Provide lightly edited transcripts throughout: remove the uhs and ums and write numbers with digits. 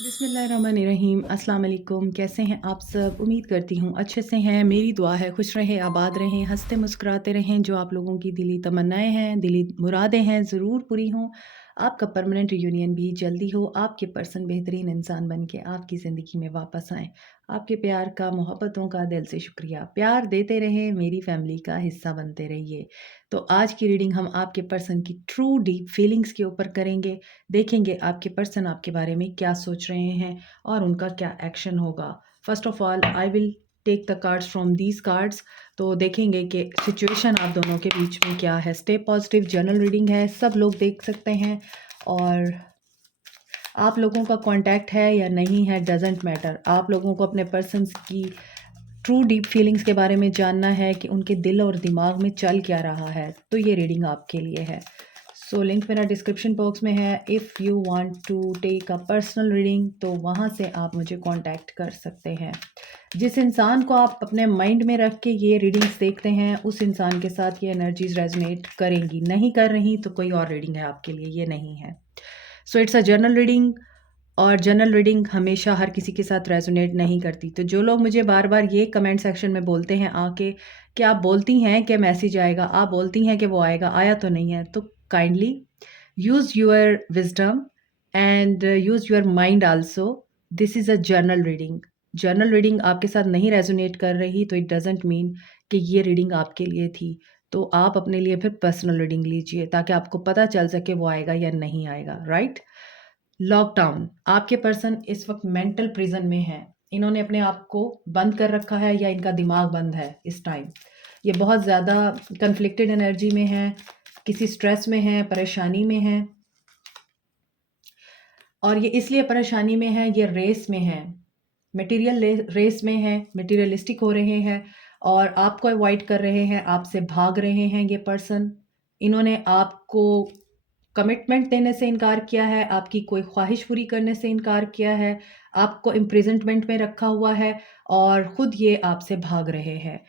बिस्मिल्लाहिर्रहमानिर्रहीम। अस्सलाम वालेकुम। कैसे हैं आप सब? उम्मीद करती हूँ अच्छे से हैं। मेरी दुआ है खुश रहें, आबाद रहें, हंसते मुस्कुराते रहें। जो आप लोगों की दिली तमन्नाएं हैं, दिली मुरादें हैं, ज़रूर पूरी हों। आपका परमानेंट रियूनियन भी जल्दी हो। आपके पर्सन बेहतरीन इंसान बन के आपकी ज़िंदगी में वापस आएँ। आपके प्यार का, मोहब्बतों का दिल से शुक्रिया। प्यार देते रहें, मेरी फैमिली का हिस्सा बनते रहिए। तो आज की रीडिंग हम आपके पर्सन की ट्रू डीप फीलिंग्स के ऊपर करेंगे। देखेंगे आपके पर्सन आपके बारे में क्या सोच रहे हैं और उनका क्या एक्शन होगा। First of all I will take the cards from these cards. तो देखेंगे कि सिचुएशन आप दोनों के बीच में क्या है। स्टे पॉजिटिव, जनरल रीडिंग है, सब लोग देख सकते हैं। और आप लोगों का कांटेक्ट है या नहीं है डजेंट मैटर। आप लोगों को अपने पर्सन्स की ट्रू डीप फीलिंग्स के बारे में जानना है कि उनके दिल और दिमाग में चल क्या रहा है, तो ये रीडिंग आपके लिए है। सो लिंक मेरा डिस्क्रिप्शन बॉक्स में है। If you want to take a personal reading तो वहाँ से आप मुझे कांटेक्ट कर सकते हैं। जिस इंसान को आप अपने माइंड में रख के ये रीडिंग्स देखते हैं, उस इंसान के साथ ये एनर्जीज रेजोनेट करेंगी। नहीं कर रही तो कोई और रीडिंग है आपके लिए, ये नहीं है। So it's a general reading, और जनरल रीडिंग हमेशा हर किसी के साथ रेजोनेट नहीं करती। तो जो लोग मुझे बार बार ये कमेंट सेक्शन में बोलते हैं आके कि आप बोलती हैं कि मैसेज आएगा, आप बोलती हैं कि वो आएगा, आया तो नहीं है, तो kindly use your wisdom and use your mind also. This is a general reading. General reading आपके साथ नहीं रेजोनेट कर रही तो इट डजेंट मीन कि ये रीडिंग आपके लिए थी। तो आप अपने लिए फिर पर्सनल रीडिंग लीजिए ताकि आपको पता चल सके वो आएगा या नहीं आएगा, राइट। लॉकडाउन, आपके पर्सन इस वक्त मेंटल प्रिजन में है। इन्होंने अपने आप को बंद कर रखा है या इनका दिमाग बंद है इस टाइम। ये बहुत ज़्यादा कन्फ्लिक्टेड एनर्जी में है, किसी स्ट्रेस में है, परेशानी में है। और ये इसलिए परेशानी में है, ये रेस में है, मटेरियल रेस में है, मटेरियलिस्टिक हो रहे हैं और आपको अवॉइड कर रहे हैं, आपसे भाग रहे हैं ये पर्सन। इन्होंने आपको कमिटमेंट देने से इनकार किया है, आपकी कोई ख्वाहिश पूरी करने से इनकार किया है, आपको इम्प्रिजनमेंट में रखा हुआ है और ख़ुद ये आपसे भाग रहे हैं।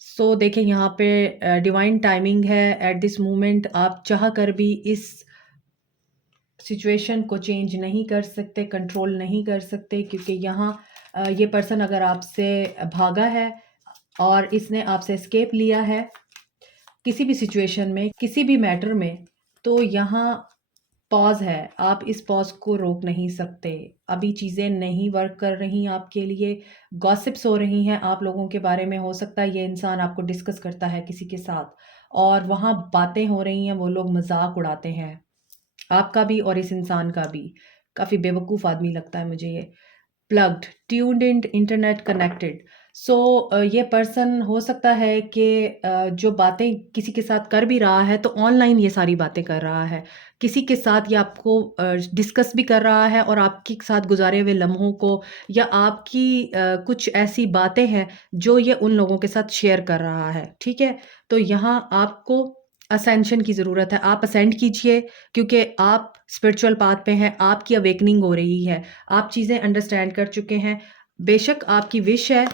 सो देखिए यहाँ पे डिवाइन टाइमिंग है। एट दिस मोमेंट आप चाह कर भी इस सिचुएशन को चेंज नहीं कर सकते, कंट्रोल नहीं कर सकते, क्योंकि यहाँ ये पर्सन अगर आपसे भागा है और इसने आपसे एस्केप लिया है किसी भी सिचुएशन में, किसी भी मैटर में, तो यहाँ पॉज़ है। आप इस पॉज़ को रोक नहीं सकते। अभी चीज़ें नहीं वर्क कर रही आपके लिए, गॉसिप्स हो रही हैं आप लोगों के बारे में। हो सकता है ये इंसान आपको डिस्कस करता है किसी के साथ और वहाँ बातें हो रही हैं, वो लोग मज़ाक उड़ाते हैं आपका भी और इस इंसान का भी। काफ़ी बेवकूफ़ आदमी लगता है मुझे ये। Plugged, tuned in, internet connected. So ये पर्सन हो सकता है कि जो बातें किसी के साथ कर भी रहा है तो ऑनलाइन ये सारी बातें कर रहा है। किसी के साथ ये आपको डिस्कस भी कर रहा है और आपके साथ गुज़ारे हुए लम्हों को या आपकी कुछ ऐसी बातें हैं जो ये उन लोगों के साथ शेयर कर रहा है, ठीक है? तो यहाँ आपको असेंशन की ज़रूरत है। आप असेंड कीजिए क्योंकि आप स्पिरिचुअल पाथ पे हैं, आपकी अवेकनिंग हो रही है, आप चीज़ें अंडरस्टैंड कर चुके हैं। बेशक आपकी विश है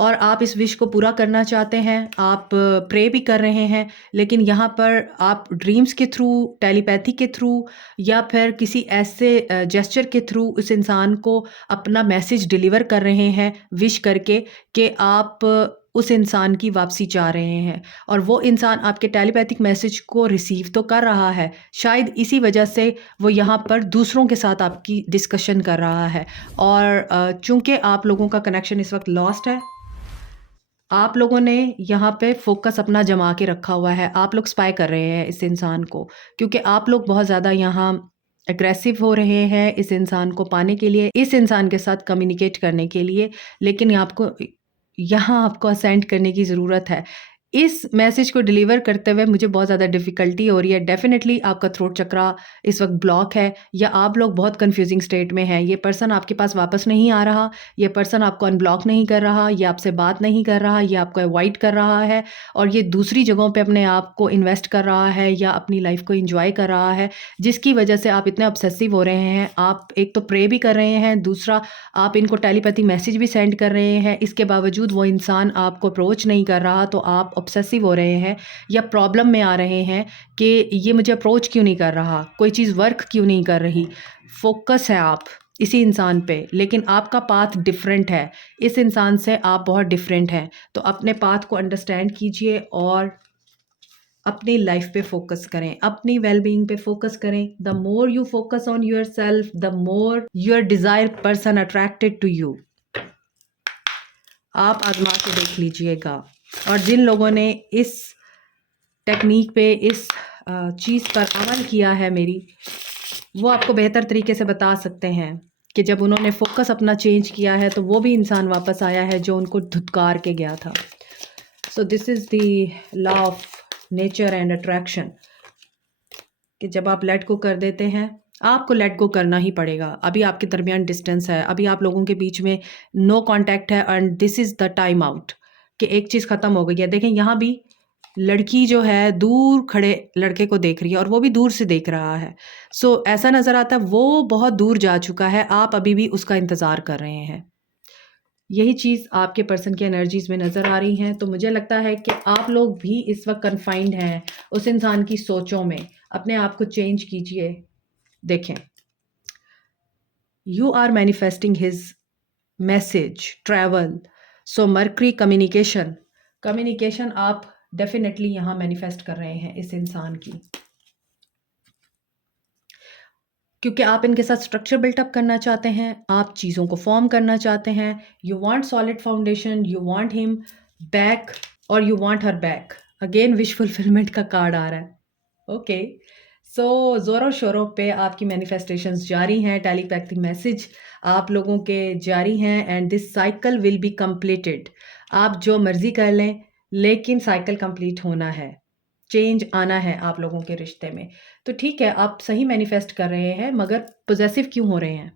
और आप इस विश को पूरा करना चाहते हैं, आप प्रे भी कर रहे हैं, लेकिन यहाँ पर आप ड्रीम्स के थ्रू, टेलीपैथी के थ्रू या फिर किसी ऐसे जेस्चर के थ्रू उस इंसान को अपना मैसेज डिलीवर कर रहे हैं विश करके कि आप उस इंसान की वापसी चाह रहे हैं और वो इंसान आपके टेलीपैथिक मैसेज को रिसीव तो कर रहा है। शायद इसी वजह से वो यहाँ पर दूसरों के साथ आपकी डिस्कशन कर रहा है और चूँकि आप लोगों का कनेक्शन इस वक्त लॉस्ट है, आप लोगों ने यहाँ पे फ़ोकस अपना जमा के रखा हुआ है। आप लोग स्पाई कर रहे हैं इस इंसान को, क्योंकि आप लोग बहुत ज़्यादा यहाँ एग्रेसिव हो रहे हैं इस इंसान को पाने के लिए, इस इंसान के साथ कम्युनिकेट करने के लिए। लेकिन यहाँ आपको असेंड करने की ज़रूरत है। इस मैसेज को डिलीवर करते हुए मुझे बहुत ज़्यादा डिफ़िकल्टी हो रही है। डेफ़िनेटली आपका थ्रोट चक्रा इस वक़्त ब्लॉक है या आप लोग बहुत कन्फ्यूज़िंग स्टेट में हैं। ये पर्सन आपके पास वापस नहीं आ रहा, ये पर्सन आपको अनब्लॉक नहीं कर रहा, ये आपसे बात नहीं कर रहा, ये आपको अवॉइड कर रहा है और ये दूसरी जगहों पे अपने आप को इन्वेस्ट कर रहा है या अपनी लाइफ़ को एन्जॉय कर रहा है, जिसकी वजह से आप इतने ऑब्सेसिव हो रहे हैं। आप एक तो प्रे भी कर रहे हैं, दूसरा आप इनको टेलीपैथिक मैसेज भी सेंड कर रहे हैं। इसके बावजूद वो इंसान आपको अप्रोच नहीं कर रहा, तो आप ऑब्सेसिव हो रहे हैं या प्रॉब्लम में आ रहे हैं कि ये मुझे अप्रोच क्यों नहीं कर रहा, कोई चीज़ वर्क क्यों नहीं कर रही। फोकस है आप, इसी इंसान पे, लेकिन आपका पाथ डिफरेंट है। इस इंसान से आप बहुत डिफरेंट हैं। तो अपने पाथ को अंडरस्टैंड कीजिए और अपनी लाइफ पे फोकस करें, अपनी वेलबींग पे फोकस करें। The more you focus on yourself, the more your desire person attracted to you. आप आजमा के देख लीजिएगा। और जिन लोगों ने इस टेक्निक पे, इस चीज़ पर अमल किया है मेरी, वो आपको बेहतर तरीके से बता सकते हैं कि जब उन्होंने फोकस अपना चेंज किया है तो वो भी इंसान वापस आया है जो उनको धुतकार के गया था। So this is the law of nature and attraction, कि जब आप लेट गो कर देते हैं, आपको लेट गो करना ही पड़ेगा। अभी आपके दरमियान डिस्टेंस है, अभी आप लोगों के बीच में नो कांटेक्ट है, and this is the time out कि एक चीज़ ख़त्म हो गई है। देखें यहाँ भी लड़की जो है दूर खड़े लड़के को देख रही है और वो भी दूर से देख रहा है। सो ऐसा नज़र आता है वो बहुत दूर जा चुका है, आप अभी भी उसका इंतज़ार कर रहे हैं। यही चीज़ आपके पर्सन की एनर्जीज़ में नज़र आ रही हैं। तो मुझे लगता है कि आप लोग भी इस वक्त कन्फाइंड हैं उस इंसान की सोचों में। अपने आप को चेंज कीजिए। देखें, you are manifesting his message, travel. So Mercury communication, communication आप डेफिनेटली यहाँ मैनिफेस्ट कर रहे हैं इस इंसान की, क्योंकि आप इनके साथ स्ट्रक्चर बिल्टअप करना चाहते हैं, आप चीज़ों को फॉर्म करना चाहते हैं। You want solid foundation, you want him back और you want her back. Again wish fulfilment का कार्ड आ रहा है। ओके, सो ज़ोरों शोरों पे आपकी मैनिफेस्टेशंस जारी हैं, टेलीपैथिक मैसेज आप लोगों के जारी हैं, and this cycle will be completed. आप जो मर्ज़ी कर लें, लेकिन साइकिल कंप्लीट होना है, चेंज आना है आप लोगों के रिश्ते में। तो ठीक है, आप सही मैनिफेस्ट कर रहे हैं, मगर पॉजेसिव क्यों हो रहे हैं?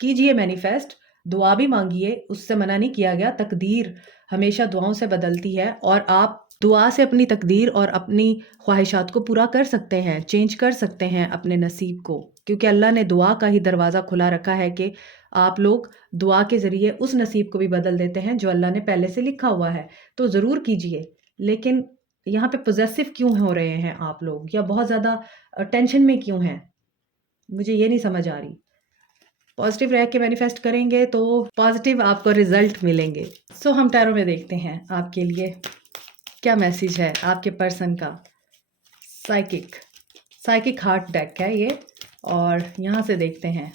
कीजिए मैनिफेस्ट, दुआ भी मांगिए, उससे मना नहीं किया गया। तकदीर हमेशा दुआओं से बदलती है और आप दुआ से अपनी तकदीर और अपनी ख्वाहिशात को पूरा कर सकते हैं, चेंज कर सकते हैं अपने नसीब को, क्योंकि अल्लाह ने दुआ का ही दरवाज़ा खुला रखा है कि आप लोग दुआ के ज़रिए उस नसीब को भी बदल देते हैं जो अल्लाह ने पहले से लिखा हुआ है। तो ज़रूर कीजिए, लेकिन यहाँ पे पॉजेसिव क्यों हो रहे हैं आप लोग, या बहुत ज़्यादा टेंशन में क्यों हैं? मुझे ये नहीं समझ आ रही। पॉजिटिव रह के मैनिफेस्ट करेंगे तो पॉजिटिव आपको रिजल्ट मिलेंगे। सो हम टैरो में देखते हैं आपके लिए क्या मैसेज है आपके पर्सन का। साइकिक, साइकिक हार्ट डेक है ये, और यहाँ से देखते हैं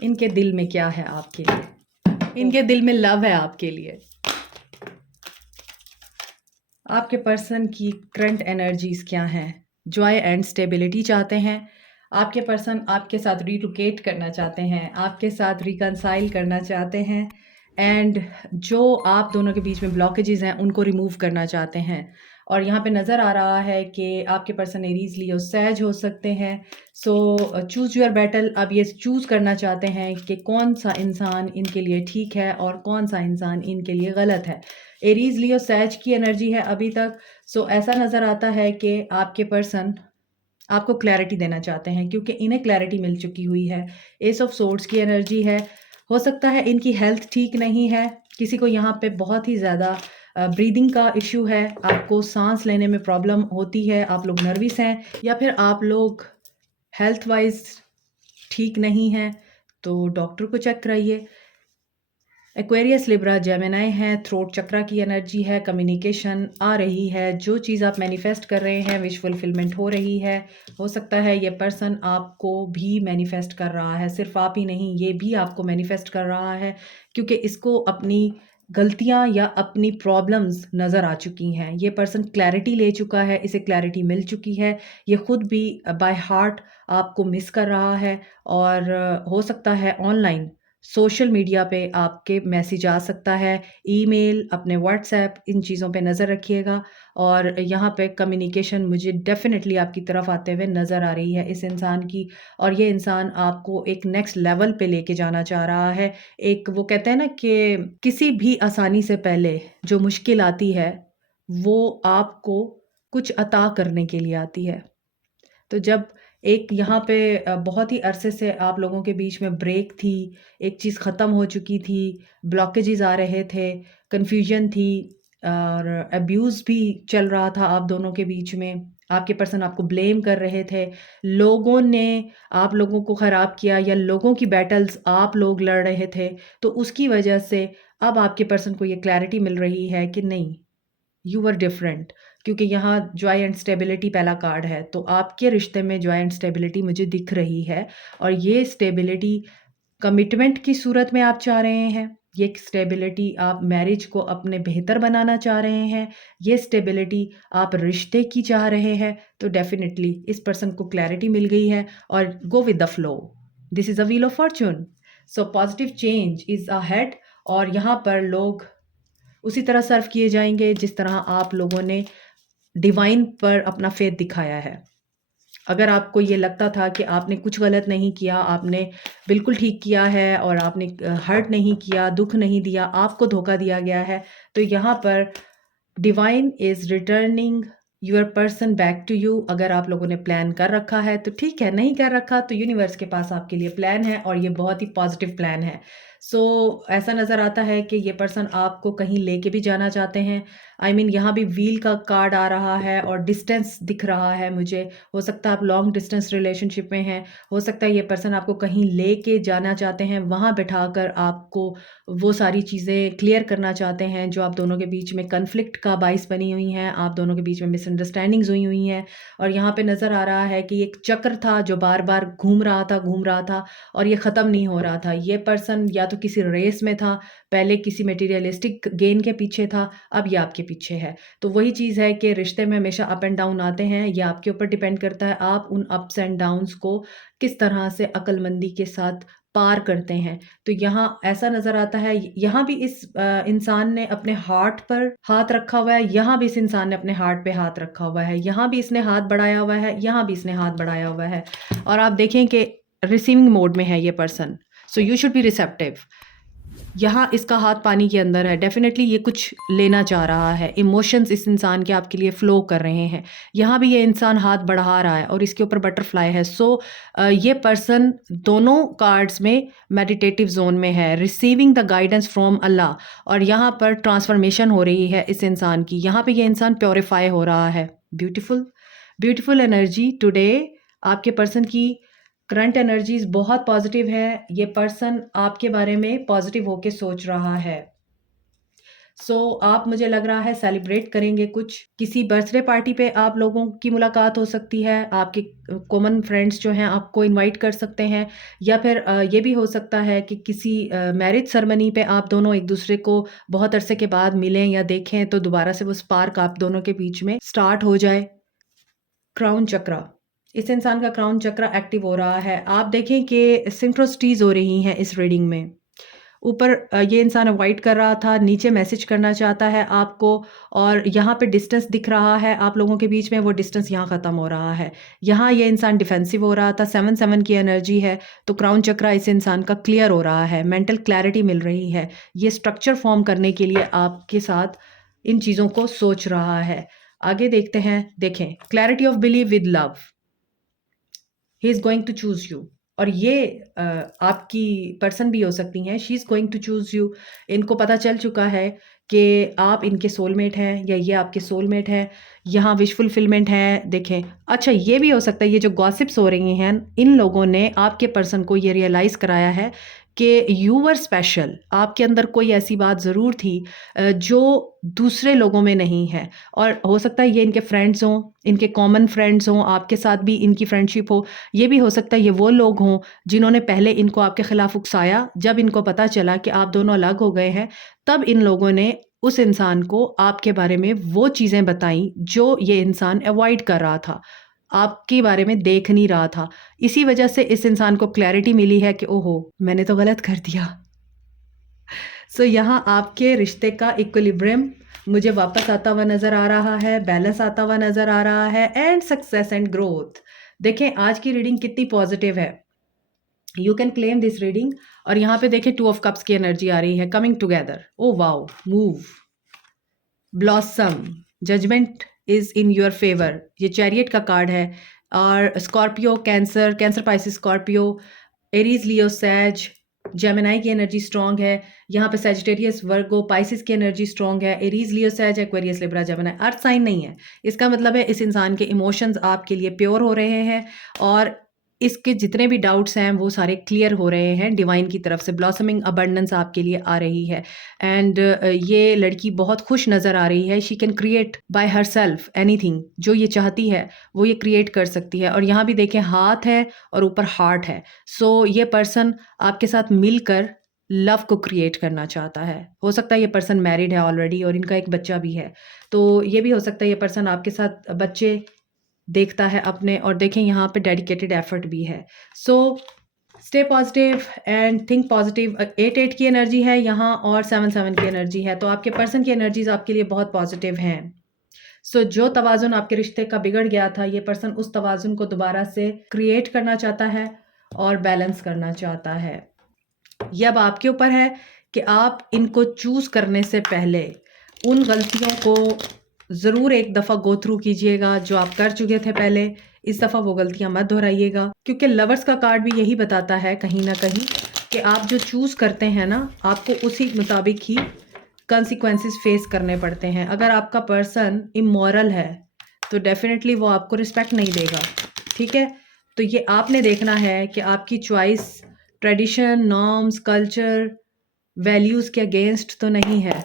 इनके दिल में क्या है आपके लिए। इनके दिल में लव है आपके लिए। आपके पर्सन की करंट एनर्जीज क्या हैं? जॉय एंड स्टेबिलिटी चाहते हैं। आपके पर्सन आपके साथ रिलोकेट करना चाहते हैं, आपके साथ रिकंसाइल करना चाहते हैं, एंड जो आप दोनों के बीच में ब्लॉकेजेस हैं उनको रिमूव करना चाहते हैं। और यहाँ पे नज़र आ रहा है कि आपके पर्सन एरीज लियो सैज हो सकते हैं। सो चूज़ योर बैटल। अब ये चूज़ करना चाहते हैं कि कौन सा इंसान इनके लिए ठीक है और कौन सा इंसान इनके लिए गलत है। एरीज लियो सैज की एनर्जी है अभी तक। सो ऐसा नज़र आता है कि आपके पर्सन आपको क्लैरिटी देना चाहते हैं, क्योंकि इन्हें क्लैरिटी मिल चुकी हुई है। एस ऑफ सोर्ड्स की एनर्जी है। हो सकता है इनकी हेल्थ ठीक नहीं है, किसी को यहाँ पे बहुत ही ज़्यादा ब्रीदिंग का इशू है, आपको सांस लेने में प्रॉब्लम होती है, आप लोग नर्वस हैं, या फिर आप लोग हेल्थ वाइज ठीक नहीं हैं, तो डॉक्टर को चेक कराइए। एक्वेरियस, लिब्रा, जेमिनी है। थ्रोट चक्रा की एनर्जी है। कम्युनिकेशन आ रही है, जो चीज़ आप मैनिफेस्ट कर रहे हैं विश फुलफिलमेंट हो रही है। हो सकता है ये पर्सन आपको भी मैनिफेस्ट कर रहा है, सिर्फ आप ही नहीं, ये भी आपको मैनिफेस्ट कर रहा है, क्योंकि इसको अपनी गलतियाँ या अपनी प्रॉब्लम्स नज़र आ चुकी हैं। ये पर्सन क्लैरिटी ले चुका है, इसे क्लैरिटी मिल चुकी है। ये खुद भी बाय हार्ट आपको मिस कर रहा है, और हो सकता है ऑनलाइन सोशल मीडिया पे आपके मैसेज आ सकता है, ईमेल, अपने व्हाट्सएप, इन चीज़ों पे नज़र रखिएगा। और यहाँ पे कम्युनिकेशन मुझे डेफ़िनेटली आपकी तरफ आते हुए नज़र आ रही है इस इंसान की, और ये इंसान आपको एक नेक्स्ट लेवल पे लेके जाना चाह रहा है। एक वो कहते हैं ना कि किसी भी आसानी से पहले जो मुश्किल आती है, वो आपको कुछ अता करने के लिए आती है। तो जब एक यहाँ पे बहुत ही अरसे से आप लोगों के बीच में ब्रेक थी, एक चीज़ ख़त्म हो चुकी थी, ब्लॉकेजेस आ रहे थे, कन्फ्यूजन थी, और अब्यूज़ भी चल रहा था आप दोनों के बीच में, आपके पर्सन आपको ब्लेम कर रहे थे, लोगों ने आप लोगों को ख़राब किया या लोगों की बैटल्स आप लोग लड़ रहे थे, तो उसकी वजह से अब आपके पर्सन को ये क्लैरिटी मिल रही है कि नहीं, यू आर डिफरेंट, क्योंकि यहाँ जॉय एंड स्टेबिलिटी पहला कार्ड है, तो आपके रिश्ते में जॉय एंड स्टेबिलिटी मुझे दिख रही है और ये स्टेबिलिटी कमिटमेंट की सूरत में आप चाह रहे हैं, ये स्टेबिलिटी आप मैरिज को अपने बेहतर बनाना चाह रहे हैं, ये स्टेबिलिटी आप रिश्ते की चाह रहे हैं, तो डेफिनेटली इस पर्सन को क्लैरिटी मिल गई है और go with the flow. This is a wheel of Fortune, so positive change is ahead और यहाँ पर लोग उसी तरह सर्व किए जाएंगे जिस तरह आप लोगों ने डिवाइन पर अपना फेथ दिखाया है। अगर आपको ये लगता था कि आपने कुछ गलत नहीं किया, आपने बिल्कुल ठीक किया है और आपने हर्ट नहीं किया, दुख नहीं दिया, आपको धोखा दिया गया है, तो यहाँ पर divine is returning your person back to you. अगर आप लोगों ने प्लान कर रखा है तो ठीक है, नहीं कर रखा तो यूनिवर्स के पास आपके लिए प्लान है और ये बहुत ही पॉजिटिव प्लान है। सो ऐसा नज़र आता है कि ये पर्सन आपको कहीं लेके भी जाना चाहते हैं। आई मीन यहाँ भी व्हील का कार्ड आ रहा है और डिस्टेंस दिख रहा है मुझे। हो सकता है आप लॉन्ग डिस्टेंस रिलेशनशिप में हैं, हो सकता है ये पर्सन आपको कहीं लेके जाना चाहते हैं, वहाँ बिठाकर आपको वो सारी चीज़ें क्लियर करना चाहते हैं जो आप दोनों के बीच में कन्फ्लिक्ट का बाइस बनी हुई हैं, आप दोनों के बीच में मिसअंडरस्टैंडिंग्स हुई हैं। और यहाँ पे नज़र आ रहा है कि एक चक्र था जो बार बार घूम रहा था और ये ख़त्म नहीं हो रहा था। ये पर्सन या तो किसी रेस में था, पहले किसी मटेरियलिस्टिक गेन के पीछे था, अब ये आपके पीछे है। तो वही चीज़ है कि रिश्ते में हमेशा अप एंड डाउन आते हैं, ये आपके ऊपर डिपेंड करता है आप उन अप्स एंड डाउन्स को किस तरह से अक्लमंदी के साथ पार करते हैं। तो यहाँ ऐसा नज़र आता है, यहाँ भी इस इंसान ने अपने हार्ट पर हाथ रखा हुआ है, यहाँ भी इस इंसान ने अपने हार्ट पे हाथ रखा हुआ है, यहाँ भी इसने हाथ बढ़ाया हुआ है, यहाँ भी इसने हाथ बढ़ाया हुआ है और आप देखें कि रिसीविंग मोड में है ये person. So you should be receptive. यहाँ इसका हाथ पानी के अंदर है, डेफिनेटली ये कुछ लेना चाह रहा है, इमोशंस इस इंसान के आपके लिए फ़्लो कर रहे हैं। यहाँ भी ये इंसान हाथ बढ़ा रहा है और इसके ऊपर बटरफ्लाई है। सो ये पर्सन दोनों कार्ड्स में मेडिटेटिव जोन में है, रिसीविंग द गाइडेंस फ्रॉम अल्लाह, और यहाँ पर ट्रांसफॉर्मेशन हो रही है इस इंसान की। यहाँ पे ये इंसान प्योरीफाई हो रहा है। Beautiful beautiful energy today. आपके पर्सन की करंट एनर्जीज बहुत पॉजिटिव है। ये पर्सन आपके बारे में पॉजिटिव होके सोच रहा है। सो आप, मुझे लग रहा है, सेलिब्रेट करेंगे कुछ। किसी बर्थडे पार्टी पे आप लोगों की मुलाकात हो सकती है, आपके कॉमन फ्रेंड्स जो हैं आपको इनवाइट कर सकते हैं, या फिर ये भी हो सकता है कि किसी मैरिज सेरेमनी पे आप दोनों एक दूसरे को बहुत अरसे के बाद मिलें या देखें, तो दोबारा से वो स्पार्क आप दोनों के बीच में स्टार्ट हो जाए। क्राउन चक्रा, इस इंसान का क्राउन चक्रा एक्टिव हो रहा है। आप देखें कि सिंक्रोसिटीज़ हो रही हैं इस रीडिंग में। ऊपर ये इंसान अवॉइड कर रहा था, नीचे मैसेज करना चाहता है आपको, और यहाँ पे डिस्टेंस दिख रहा है आप लोगों के बीच में, वो डिस्टेंस यहाँ ख़त्म हो रहा है। यहाँ ये इंसान डिफेंसिव हो रहा था, 7-7 की एनर्जी है, तो क्राउन चक्रा इस इंसान का क्लियर हो रहा है, मेंटल क्लैरिटी मिल रही है। ये स्ट्रक्चर फॉर्म करने के लिए आपके साथ इन चीज़ों को सोच रहा है। आगे देखते हैं। देखें, clarity of believe with love, he is going to choose you. और ये आपकी पर्सन भी हो सकती हैं, she is going to choose you. इनको पता चल चुका है कि आप इनके सोलमेट हैं या ये आपके सोलमेट हैं। यहाँ विश फुलफिलमेंट है। देखें, अच्छा ये भी हो सकता है, ये जो गॉसिप्स हो रही हैं, इन लोगों ने आपके पर्सन को ये रियलाइज़ कराया है कि यू वर स्पेशल। आपके अंदर कोई ऐसी बात ज़रूर थी जो दूसरे लोगों में नहीं है। और हो सकता है ये इनके फ्रेंड्स हों, इनके कॉमन फ्रेंड्स हों, आपके साथ भी इनकी फ्रेंडशिप हो। ये भी हो सकता है ये वो लोग हों जिन्होंने पहले इनको आपके खिलाफ उकसाया। जब इनको पता चला कि आप दोनों अलग हो गए हैं, तब इन लोगों ने उस इंसान को आपके बारे में वो चीज़ें बताई जो ये इंसान अवॉइड कर रहा था, आपके बारे में देख नहीं रहा था। इसी वजह से इस इंसान को क्लैरिटी मिली है कि ओहो, मैंने तो गलत कर दिया। सो यहाँ आपके रिश्ते का इक्विलिब्रियम मुझे वापस आता हुआ नज़र आ रहा है, बैलेंस आता हुआ नज़र आ रहा है, एंड सक्सेस एंड ग्रोथ। देखें आज की रीडिंग कितनी पॉजिटिव है। You can claim this reading. और यहाँ पे देखें 2 ऑफ कप्स की एनर्जी आ रही है, coming together. Oh wow, move, blossom, judgement is in your favour. ये चैरियट का कार्ड है। और Scorpio, Cancer, Cancer, Pisces, Scorpio, Aries, Leo, Sag, Gemini की एनर्जी स्ट्रांग है, यहाँ पे सैजिटेरियस, वर्गो, पाइसिस की एनर्जी स्ट्रांग है, Aries, Leo, Sag, Aquarius, Libra, Gemini. Earth sign नहीं है, इसका मतलब है इस इंसान के इमोशंस आपके लिए प्योर हो रहे हैं और इसके जितने भी डाउट्स हैं वो सारे क्लियर हो रहे हैं डिवाइन की तरफ से। ब्लॉसमिंग अबंडेंस आपके लिए आ रही है एंड ये लड़की बहुत खुश नज़र आ रही है। She can create bye her self anything, जो ये चाहती है वो ये क्रिएट कर सकती है। और यहाँ भी देखें हाथ है और ऊपर हार्ट है। सो ये पर्सन आपके साथ मिलकर लव को क्रिएट करना चाहता है। हो सकता है ये पर्सन मैरिड है ऑलरेडी और इनका एक बच्चा भी है, तो ये भी हो सकता है ये पर्सन आपके साथ बच्चे देखता है अपने। और देखें यहाँ पे डेडिकेटेड एफर्ट भी है। So stay positive and think positive. 8-8 की एनर्जी है यहाँ और 7-7 की एनर्जी है, तो आपके पर्सन की एनर्जीज आपके लिए बहुत पॉजिटिव हैं। सो जो तवाज़ुन आपके रिश्ते का बिगड़ गया था, ये पर्सन उस तवाज़ुन को दोबारा से क्रिएट करना चाहता है और बैलेंस करना चाहता है। ये अब आपके ऊपर है कि आप इनको चूज़ करने से पहले उन गलतियों को ज़रूर एक दफ़ा गो थ्रू कीजिएगा जो आप कर चुके थे पहले। इस दफ़ा वो गलतियाँ मत दोहराइएगा, क्योंकि लवर्स का कार्ड भी यही बताता है कहीं ना कहीं कि आप जो चूज़ करते हैं ना, आपको उसी मुताबिक ही कंसिक्वेंसेस फेस करने पड़ते हैं। अगर आपका पर्सन इमोरल है तो डेफिनेटली वो आपको रिस्पेक्ट नहीं देगा, ठीक है। तो ये आपने देखना है कि आपकी choice tradition, norms, culture, values के अगेंस्ट तो नहीं है।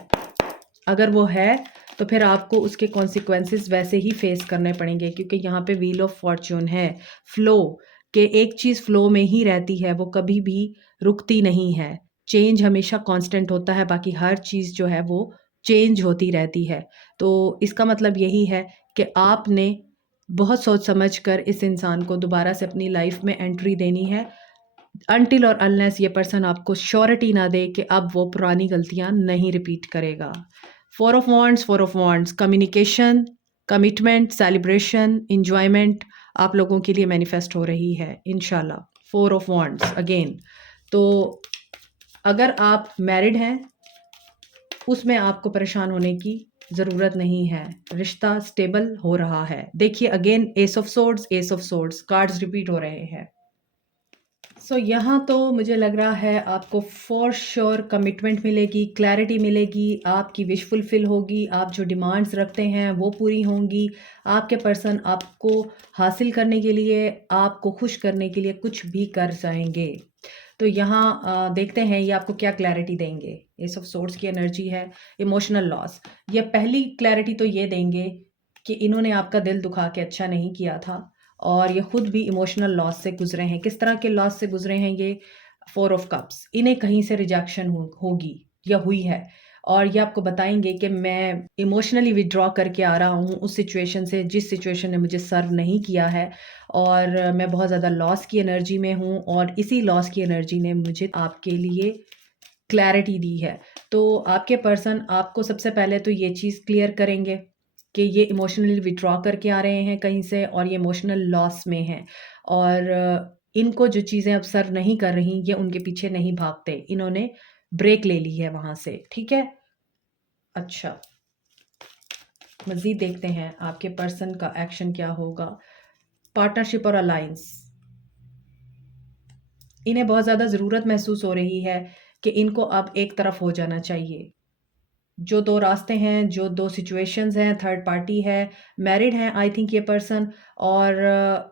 अगर वो है तो फिर आपको उसके कॉन्सिक्वेंसेस वैसे ही फेस करने पड़ेंगे, क्योंकि यहाँ पे व्हील ऑफ फॉर्च्यून है, फ्लो के एक चीज़ फ्लो में ही रहती है, वो कभी भी रुकती नहीं है। चेंज हमेशा कांस्टेंट होता है, बाकी हर चीज़ जो है वो चेंज होती रहती है। तो इसका मतलब यही है कि आपने बहुत सोच समझ कर इस इंसान को दोबारा से अपनी लाइफ में एंट्री देनी है, अनटिल और अनलेस ये पर्सन आपको श्योरिटी ना दे कि अब वो पुरानी गलतियां नहीं रिपीट करेगा। 4 of wands, communication, commitment, celebration, enjoyment आप लोगों के लिए मैनिफेस्ट हो रही है इंशाल्लाह। 4 ऑफ वांड्स अगेन। तो अगर आप मैरिड हैं उसमें आपको परेशान होने की ज़रूरत नहीं है, रिश्ता स्टेबल हो रहा है। देखिए again S of swords cards repeat हो रहे हैं। सो यहाँ तो मुझे लग रहा है आपको फॉर श्योर कमिटमेंट मिलेगी, क्लैरिटी मिलेगी, आपकी विश फुलफिल होगी, आप जो डिमांड्स रखते हैं वो पूरी होंगी। आपके पर्सन आपको हासिल करने के लिए, आपको खुश करने के लिए कुछ भी कर जाएंगे। तो यहाँ देखते हैं ये आपको क्या क्लैरिटी देंगे। एस ऑफ सोर्ड्स की एनर्जी है, इमोशनल लॉस। ये पहली क्लैरिटी तो ये देंगे कि इन्होंने आपका दिल दुखा के अच्छा नहीं किया था और ये खुद भी इमोशनल लॉस से गुजरे हैं। किस तरह के लॉस से गुजरे हैं ये? 4 ऑफ कप्स। इन्हें कहीं से रिजेक्शन होगी या हुई है और ये आपको बताएंगे कि मैं इमोशनली विड्रॉ करके आ रहा हूँ उस सिचुएशन से जिस सिचुएशन ने मुझे सर्व नहीं किया है, और मैं बहुत ज़्यादा लॉस की एनर्जी में हूँ और इसी लॉस की एनर्जी ने मुझे आपके लिए क्लैरिटी दी है। तो आपके पर्सन आपको सबसे पहले तो ये चीज़ क्लियर करेंगे कि ये इमोशनली विड्रॉ करके आ रहे हैं कहीं से और ये इमोशनल लॉस में हैं, और इनको जो चीज़ें अब सर्व नहीं कर रही ये उनके पीछे नहीं भागते, इन्होंने ब्रेक ले ली है वहाँ से, ठीक है। अच्छा, मज़ीद देखते हैं आपके पर्सन का एक्शन क्या होगा। पार्टनरशिप और अलायंस, इन्हें बहुत ज़्यादा ज़रूरत महसूस हो रही है कि इनको अब एक तरफ हो जाना चाहिए। जो 2 रास्ते हैं, जो 2 सिचुएशंस हैं, थर्ड पार्टी है, मैरिड हैं आई थिंक ये पर्सन, और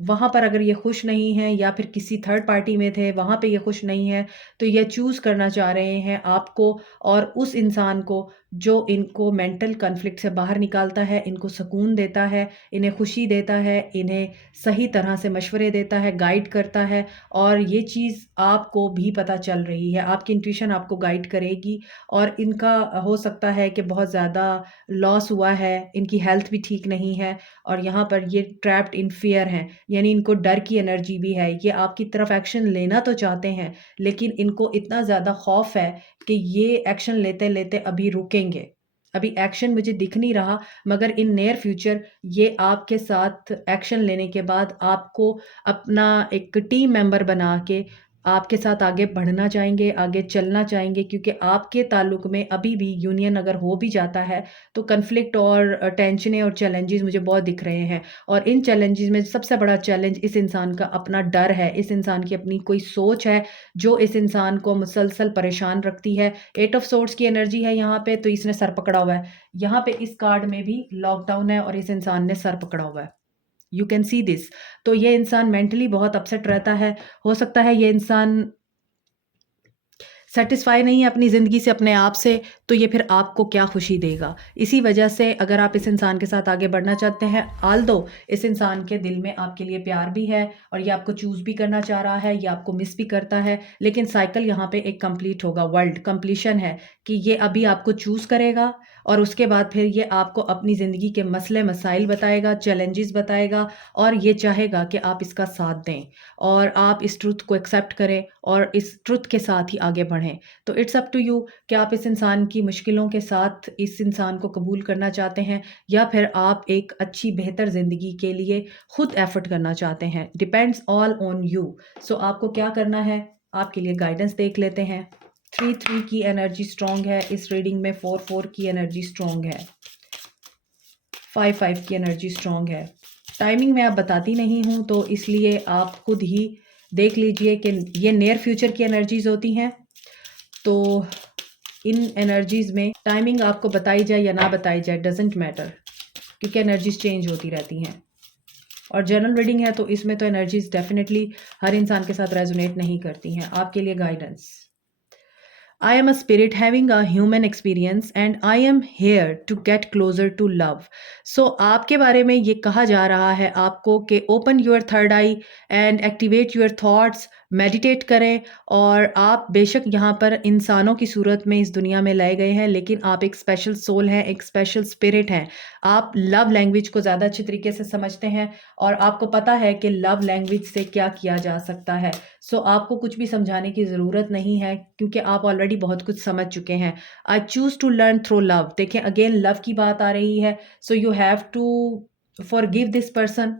वहाँ पर अगर ये खुश नहीं हैं या फिर किसी थर्ड पार्टी में थे, वहाँ पे ये खुश नहीं है, तो ये चूज़ करना चाह रहे हैं आपको और उस इंसान को जो इनको मेंटल कॉन्फ्लिक्ट से बाहर निकालता है, इनको सुकून देता है, इन्हें खुशी देता है, इन्हें सही तरह से मशवरे देता है, गाइड करता है। और ये चीज़ आपको भी पता चल रही है, आपकी इंट्यूशन आपको गाइड करेगी। और इनका हो सकता है कि बहुत ज़्यादा लॉस हुआ है, इनकी हेल्थ भी ठीक नहीं है और यहाँ पर ये ट्रैप्ड इन फियर हैं, यानी इनको डर की एनर्जी भी है। ये आपकी तरफ एक्शन लेना तो चाहते हैं लेकिन इनको इतना ज़्यादा खौफ है कि ये एक्शन लेते लेते अभी रुकेंगे। अभी एक्शन मुझे दिख नहीं रहा, मगर इन नियर फ्यूचर ये आपके साथ एक्शन लेने के बाद आपको अपना एक टीम मेंबर बना के आपके साथ आगे बढ़ना चाहेंगे, आगे चलना चाहेंगे, क्योंकि आपके ताल्लुक में अभी भी यूनियन अगर हो भी जाता है तो कन्फ्लिक्ट और टेंशनें और चैलेंजेस मुझे बहुत दिख रहे हैं। और इन चैलेंजेस में सबसे बड़ा चैलेंज इस इंसान का अपना डर है, इस इंसान की अपनी कोई सोच है जो इस इंसान को मुसलसल परेशान रखती है। 8 ऑफ सोर्ड्स की एनर्जी है यहाँ पे, तो इसने सर पकड़ा हुआ है। यहाँ पे इस कार्ड में भी लॉकडाउन है और इस इंसान ने सर पकड़ा हुआ है। You can see this. तो ये इंसान मेंटली बहुत अपसेट रहता है। हो सकता है ये इंसान सेटिस्फाई नहीं है अपनी ज़िंदगी से, अपने आप से, तो ये फिर आपको क्या खुशी देगा। इसी वजह से अगर आप इस इंसान के साथ आगे बढ़ना चाहते हैं, आल्दो इस इंसान के दिल में आपके लिए प्यार भी है और ये आपको चूज़ भी करना चाह रहा है, ये आपको मिस भी करता है, लेकिन साइकिल यहाँ पे एक कंप्लीट होगा, वर्ल्ड कंप्लीशन है कि ये अभी आपको चूज़ करेगा और उसके बाद फिर ये आपको अपनी ज़िंदगी के मसले मसाइल बताएगा, चैलेंजेस बताएगा और ये चाहेगा कि आप इसका साथ दें और आप इस ट्रुथ को एक्सेप्ट करें और इस ट्रुथ के साथ ही आगे बढ़ें। तो इट्स अप टू यू कि आप इस इंसान की मुश्किलों के साथ इस इंसान को कबूल करना चाहते हैं या फिर आप एक अच्छी बेहतर ज़िंदगी के लिए खुद एफर्ट करना चाहते हैं। Depends all on you. So आपको क्या करना है, आपके लिए गाइडेंस देख लेते हैं। 3-3 की एनर्जी स्ट्रॉन्ग है इस रीडिंग में, 4-4 की एनर्जी स्ट्रॉन्ग है, 5-5 की एनर्जी स्ट्रॉन्ग है। टाइमिंग मैं अब बताती नहीं हूँ, तो इसलिए आप खुद ही देख लीजिए कि ये नियर फ्यूचर की एनर्जीज होती हैं। तो इन एनर्जीज में टाइमिंग आपको बताई जाए या ना बताई जाए डजेंट मैटर, क्योंकि एनर्जीज चेंज होती रहती हैं और जनरल रीडिंग है तो इसमें तो एनर्जीज डेफिनेटली हर इंसान के साथ रेजोनेट नहीं करती हैं। आपके लिए guidance, I am a spirit having a human experience and I am here to get closer to love. So आपके बारे में ये कहा जा रहा है आपको कि open your third eye and activate your thoughts, meditate करें। और आप बेशक यहाँ पर इंसानों की सूरत में इस दुनिया में लाए गए हैं, लेकिन आप एक स्पेशल सोल हैं, एक स्पेशल स्पिरिट हैं। आप लव लैंग्वेज को ज़्यादा अच्छी तरीके से समझते हैं और आपको पता है कि लव लैंग्वेज से क्या किया जा सकता है। सो आपको कुछ भी समझाने की ज़रूरत नहीं है क्योंकि आप ऑलरेडी बहुत कुछ समझ चुके हैं। I choose to learn through love. देखें अगेन लव की बात आ रही है, so you have to forgive this person.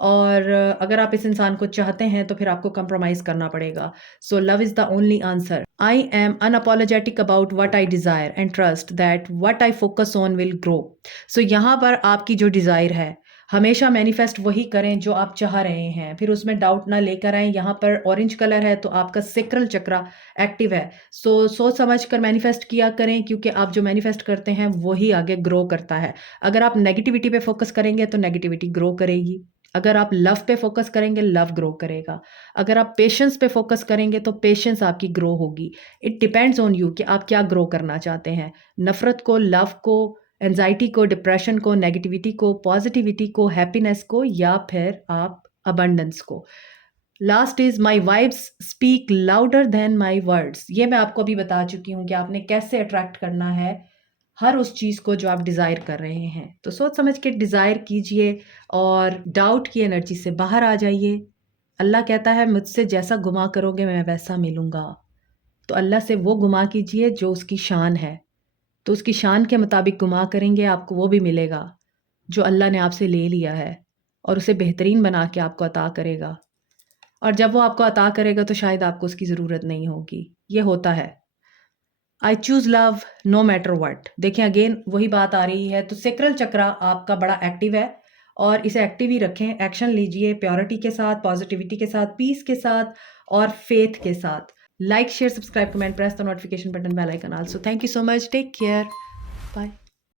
और अगर आप इस इंसान को चाहते हैं तो फिर आपको कंप्रोमाइज़ करना पड़ेगा। So love is the only answer. I am unapologetic about what I desire and trust that what I focus on will grow. So यहाँ पर आपकी जो डिज़ायर है, हमेशा मैनिफेस्ट वही करें जो आप चाह रहे हैं, फिर उसमें डाउट ना लेकर आएँ। यहाँ पर ऑरेंज कलर है तो आपका सेक्रल चक्रा एक्टिव है। सो सोच समझ कर मैनिफेस्ट किया करें, क्योंकि आप जो मैनिफेस्ट करते हैं वही आगे ग्रो करता है। अगर आप नेगेटिविटी पे फोकस करेंगे तो नेगेटिविटी ग्रो करेगी। अगर आप लव पे फोकस करेंगे, लव ग्रो करेगा। अगर आप पेशेंस पे फोकस करेंगे तो पेशेंस आपकी ग्रो होगी। इट डिपेंड्स ऑन यू कि आप क्या ग्रो करना चाहते हैं, नफ़रत को, लव को, एंजाइटी को, डिप्रेशन को, नेगेटिविटी को, पॉजिटिविटी को, हैप्पीनेस को, या फिर आप अबंडेंस को। Last is my vibes speak louder than my words. ये मैं आपको अभी बता चुकी हूँ कि आपने कैसे अट्रैक्ट करना है हर उस चीज़ को जो आप डिज़ायर कर रहे हैं। तो सोच समझ के डिज़ायर कीजिए और डाउट की एनर्जी से बाहर आ जाइए। अल्लाह कहता है मुझसे जैसा गुमा करोगे मैं वैसा मिलूँगा। तो अल्लाह से वो गुमा कीजिए जो उसकी शान है, तो उसकी शान के मुताबिक गुमा करेंगे, आपको वो भी मिलेगा जो अल्लाह ने आपसे ले लिया है और उसे बेहतरीन बना के आपको अता करेगा। और जब वो आपको अता करेगा तो शायद आपको उसकी ज़रूरत नहीं होगी। ये होता है। I choose love no matter what. देखें अगेन वही बात आ रही है। तो सेक्रल चक्रा आपका बड़ा एक्टिव है और इसे एक्टिव ही रखें। एक्शन लीजिए प्योरिटी के साथ, पॉजिटिविटी के साथ, पीस के साथ और फेथ के साथ। Like share subscribe comment press the notification button, bell icon also. Thank you so much, take care, bye.